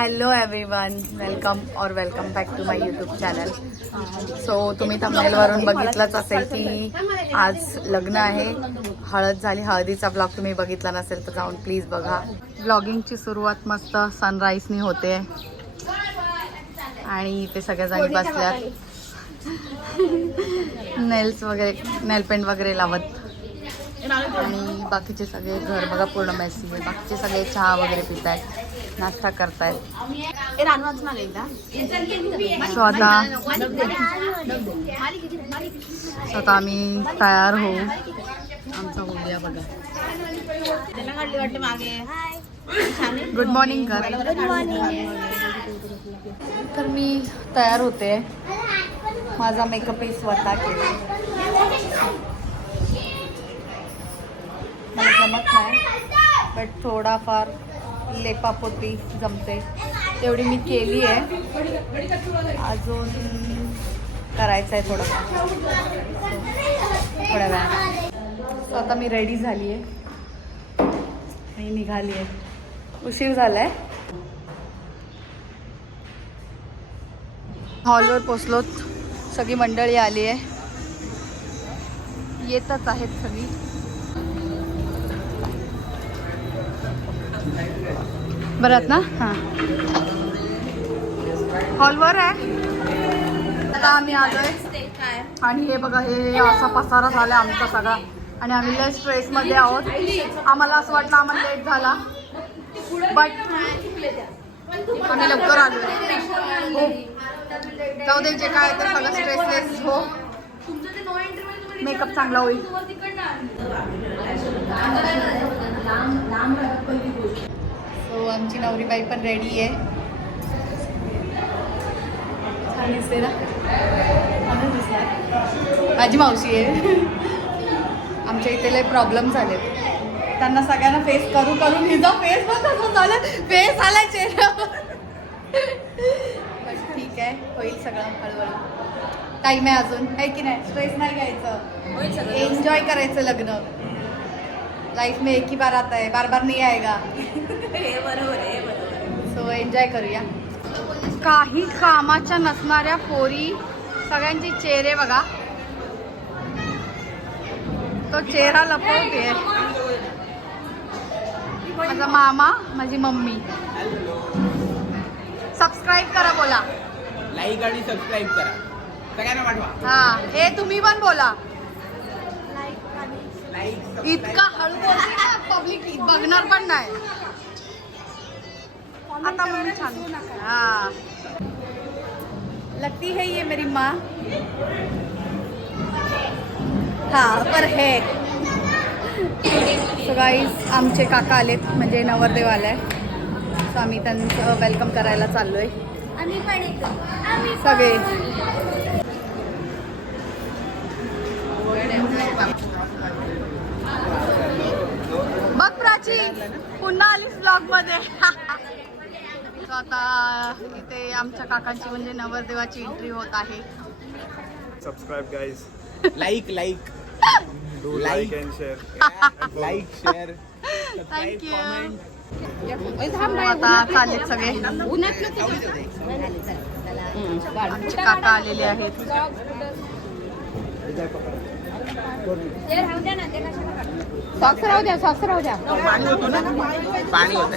Hello everyone, welcome back to my YouTube channel. So तुम्ही थंबनेलवरून बघितलंच असेल की आज लग्न आहे, हळद झाली. हळदीचा ब्लॉग तुम्ही बघितला नसेल तर जाऊन प्लीज बघा. ब्लॉगिंगची सुरुवात मस्त सनराईजनी होते आणि ते सगळ्याजणी बसल्यात नेल पेंट वगैरे लावत आणि बाकीचे सगळे घर बघा पूर्ण मेसी आहे. बाकीचे सगळे चहा वगैरे पित आहेत, नाश्ता करतायत. सो आता आम्ही तयार होऊ. आमचा होऊया बघा. गुड मॉर्निंग कर. तर मी तयार होते. माझा मेकअपही स्वतः केला. मला जमत नाही बट थोडाफार लेपापोती जमते तेवढी मी केली आहे. अजून करायचं आहे थोडंफार थोड्या वेळात. आता मी रेडी झाली आहे आणि निघाली आहे. उशीर झाला आहे. हॉलवर पोचलोत. सगळी मंडळी आली आहे, येतच आहेत सगळी. बरं ना. हां, हॉलवर आहे. आता आम्ही आलोय आणि हे बघा, हे असा पसारा झाला आमचा सगळा आणि आम्ही लय स्ट्रेसमध्ये आहोत. आम्हाला असं वाटलं आम्हाला लेट झाला बट आम्ही लवकर आलो. हो, जाऊ दे, जे काय तर सगळं स्ट्रेसलेस हो. मेकअप चांगला होईल. सो आमची नवरीबाई पण रेडी आहे. छान दिसते ना. माझी मावशी आहे. आमच्या इथे लय प्रॉब्लेम झाले. त्यांना सगळ्यांना फेस करून हिचा फेस बघ झालं. फेस आलाय चेहऱ्यावर. पण ठीक आहे, होईल सगळं हळूहळू. टाईम आहे अजून, आहे की नाही. स्ट्रेस नाही घ्यायचं, एन्जॉय करायचं. लग्न लाइफ में एक ही बार आता है, बार बार नहीं आएगा. बरोबर आहे, बरोबर. सो एन्जॉय करूया. काही कामाच्या नसणाऱ्या पोरी सगळ्यांचे चेहरे बघा. तो चेहरा लपवते. माझा मामा, माझी मम्मी. सबस्क्राईब करा, बोला. लाईक आणि सबस्क्राईब करा, सगळ्यांना पाठवा. हा, हे तुम्ही पण बोला. लाईक इतका हळू बोलते ना, पब्लिक बघणार पण नाही. आता मम्मी छान. हाँ, लगती है ये मेरी माँ. हाँ, परफेक्ट. सो गाईज, आमचे काका आलेत, म्हणजे नवरदेव आलाय. सो आम्ही त्यांचं वेलकम करायला चाललोय. सगळे बघ प्राची, पुन्हा आलीस ब्लॉग मध्ये. So आता इथे आमच्या काकांची म्हणजे नवरदेवाची एंट्री होत आहे. Subscribe guys. Like Do like and share. Like share thank you. आता चाललेत सगळे. आमचे काका आलेले आहेत. सॉक्स राहू द्या. पाणी होतं.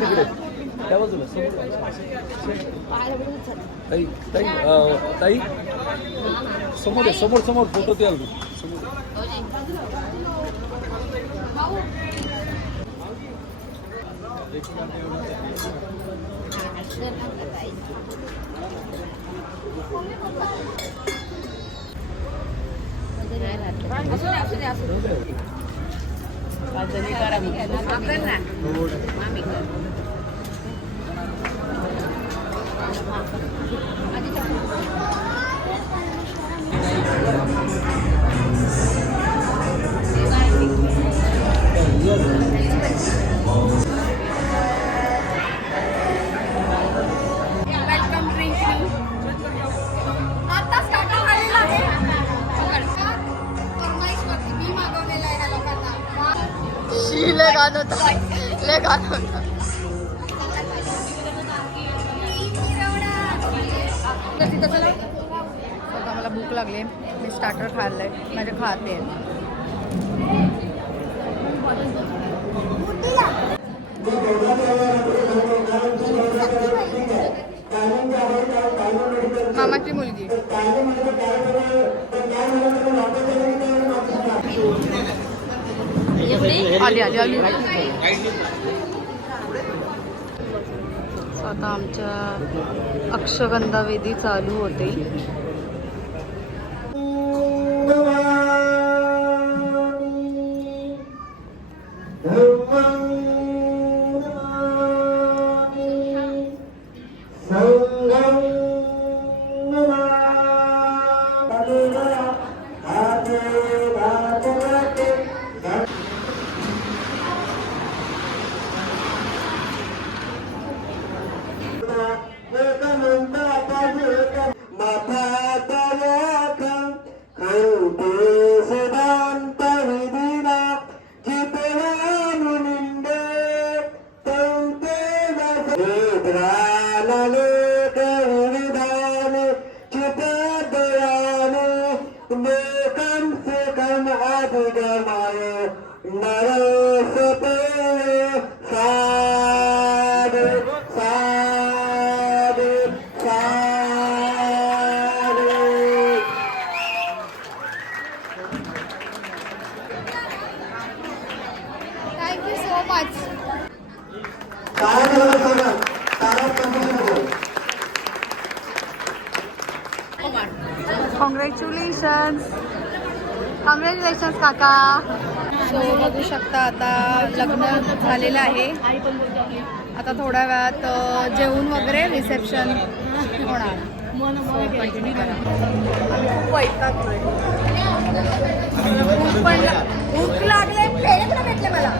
तिकडे त्या बाजूला ताई समोर फोटो द्या. वेलकम ड्रिंक आता स्टार्ट झालेला आहे. मी मागवलेला आहे लोकांना. लय गाणं होतं. आता मला भूक लागली, मी स्टार्टर खाल्लंय, माझे खाते. मामाची मुलगी आली आली आली. आता आमच्या अक्षगंधा विधी चालू होते. Thank you so much. Congratulations. Congratulations काका. सो बघू शकता आता लग्न झालेलं आहे. आता थोड्या वेळात जेवण वगैरे रिसेप्शन होणार. कंटिन्यू करा. भूक लागले, पेढे पण भेटले मला.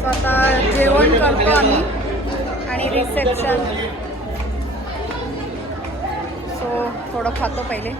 सो आता जेवण करतो आम्ही आणि रिसेप्शन. सो थोड़ा खातो पहले.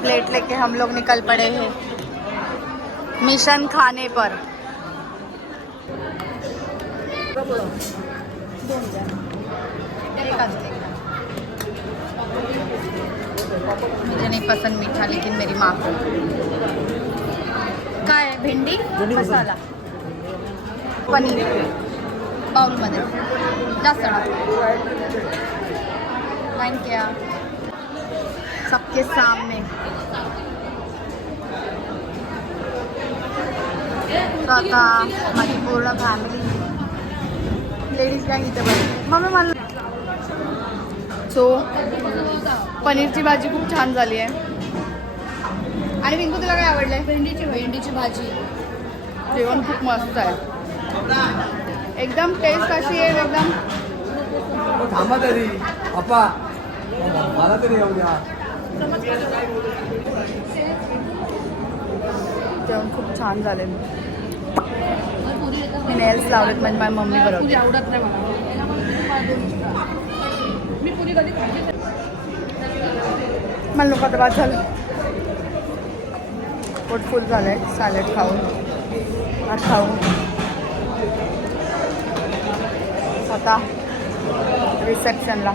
प्लेट लेके हम लोग निकल पड़े हैं मिशन खाने पर. मुझे नहीं पसंद मीठा, लेकिन मेरी माँ को. काय आहे? भेंडी मसाला पनीर बाउलमध्ये जास्त थँक्यू. सबके सामने. तो आता माझी पूर्ण फॅमिली लेडीज काय इथे बघ मम्मी मला. सो पनीरची भाजी खूप छान झाली आहे. आणि पिंकू तुला काय आवडलंय? भेंडीची भाजी. जेवण खूप मस्त आहे. एकदम टेस्ट अशी आहे एकदम. थांबा तरी पप्पा मला तरी येऊ द्या. जेवण खूप छान झाले. मी नेल्स लावलेत म्हणजे माझी मम्मी बरोबर. आवडत नाही मला नको आता बाद झालं. पोट फुल झालंय सॅलड खाऊन भात खाऊन. आता रिसेप्शनला.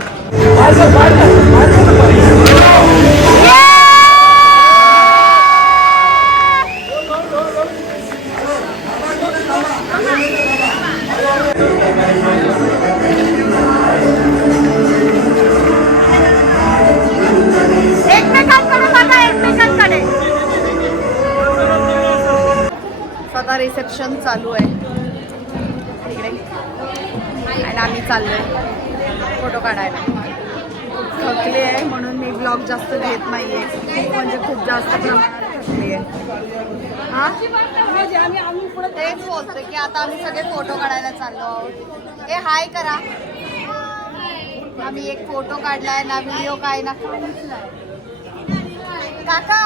स्वतः रिसेप्शन चालू आहे इकडे आणि आम्ही चाललोय फोटो काढायला. थकले आहे म्हणून मी ब्लॉग जास्त घेत नाहीये. म्हणजे खूप जास्त प्रमाणात थकली आहे. हां तेच बोलतोय की आता आम्ही सगळे फोटो काढायला चाललो आहोत. हे हाय करा. आम्ही एक फोटो काढलाय ना, व्हिडिओ काय ना काका.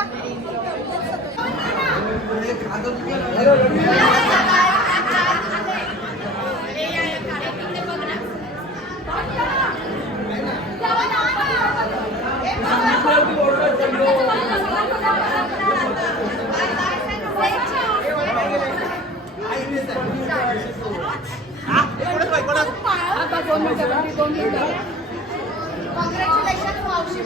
कॉंग्रॅच्युलेशन मावशी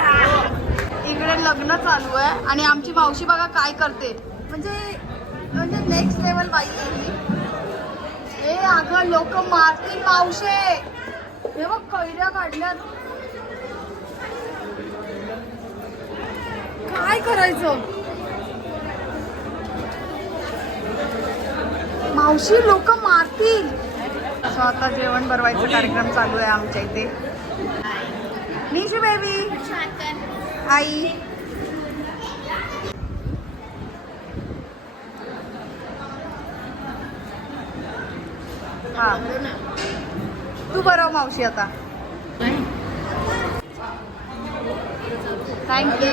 इकडे लग्न चालू आहे आणि आमची मावशी बघा काय करते म्हणजे म्हणजे नेक्स्ट लेवल बाई आहे ही. हे अगं लोक मारतील मावशे. हे बघ कैऱ्या काढल्यात. काय करायचं मावशी लोक मारतील. सो आता जेवण बनवायचा कार्यक्रम चालू आहे आमच्या इथे. निशी बेबी आई हा तू बरं मावशी आता. थँक्यू.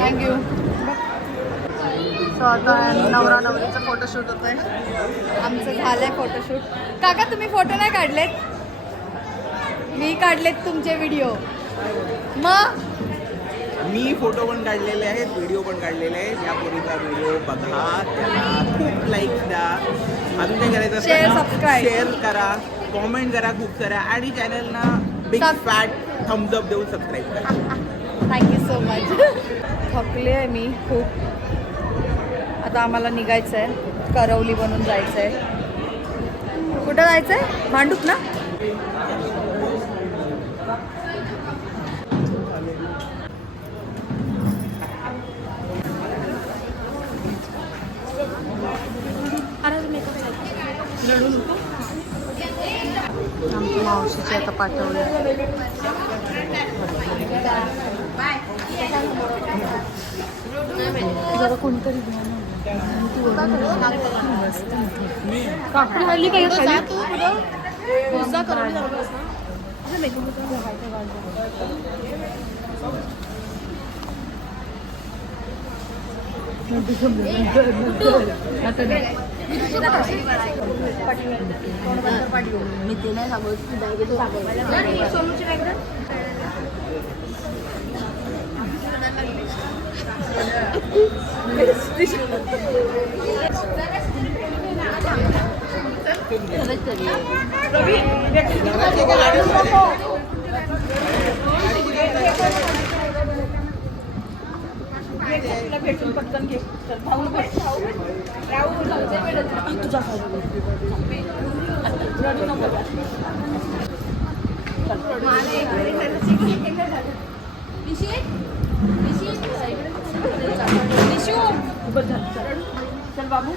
थँक्यू. सो आता नवरा नवरीचं फोटोशूट होत आहे. आमचं झालंय फोटोशूट. काका तुम्ही फोटो नाही काढलेत. मी काढलेत तुमचे व्हिडिओ. मग मी फोटो पण काढलेले आहेत, व्हिडिओ पण काढलेले आहेत. या पोरीचा व्हिडिओ बघा, त्याला खूप लाईक द्या. अजून काय करायचं Share, असेल ना, subscribe. शेअर करा, कॉमेंट करा खूप साऱ्या आणि चॅनलना बिग फॅट थम्स अप देऊन सबस्क्राईब करा. Thank you so much. थकले आहे मी खूप. आता आम्हाला निघायचं आहे. करवली बनून जायचं आहे. कुठं जायचं आहे. भांडूप ना. आमची मावशीची आता पाठवली. जरा कोणतरी काकडी हल्ली काही मी ते नाही भेटून पटकन घे. तुझा चल बाबू.